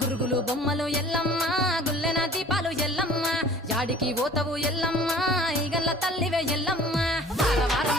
గురుగులు బొమ్మలు ఎల్లమ్మ గుల్లెన దీపాలు ఎల్లమ్మ యాడికి పోతవు ఎల్లమ్మ ఈగల్ల తల్లివే ఎల్లమ్మ వారం వారం